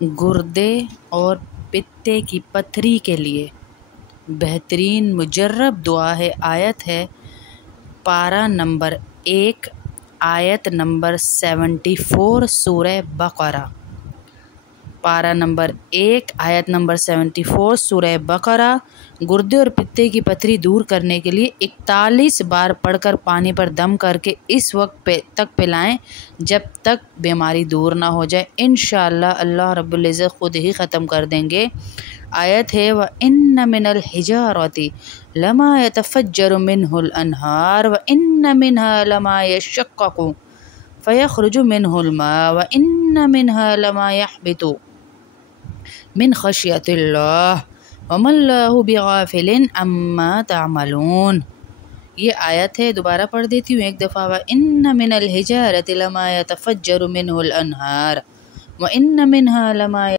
گردے اور پتے کی پتھری کے لیے بہترین مجرب دعا ہے۔ آیت ہے پارہ نمبر 1 آیت نمبر 74 سورہ بقرہ۔ پارہ نمبر 1 آیت نمبر 74 سورہ بقرہ۔ گردے اور پتے کی پتھری دور کرنے کے لیے 41 بار پڑھ کر پانی پر دم کر کے اس وقت تک پلائیں جب تک بیماری دور نہ ہو جائے، انشاءاللہ اللہ رب العزت خود ہی ختم کر دیں گے۔ آیت ہے وَإِنَّ مِنَ الْحِجَارَةِ لَمَا يَتَفَجَّرُ مِنْهُ الْأَنْهَارُ وَإِنَّ مِنْهَا لَمَا يَشَّقَّقُ فَيَخْرُجُ مِنْهُ الْمَاءُ وَإِنَّ مِنْهَا لَمَا يَهْبِطُ من خشیت اللہ وما اللہ بغافل عما تعملون۔ یہ آیت ہے، دوبارہ پڑھ دیتی ہوں ایک دفعہ۔ وَإِنَّ مِنَ الْحِجَارَةِ لَمَا يَتَفَجَّرُ مِنْهُ الْأَنْهَارُ وَإِنَّ مِنْهَا لَمَا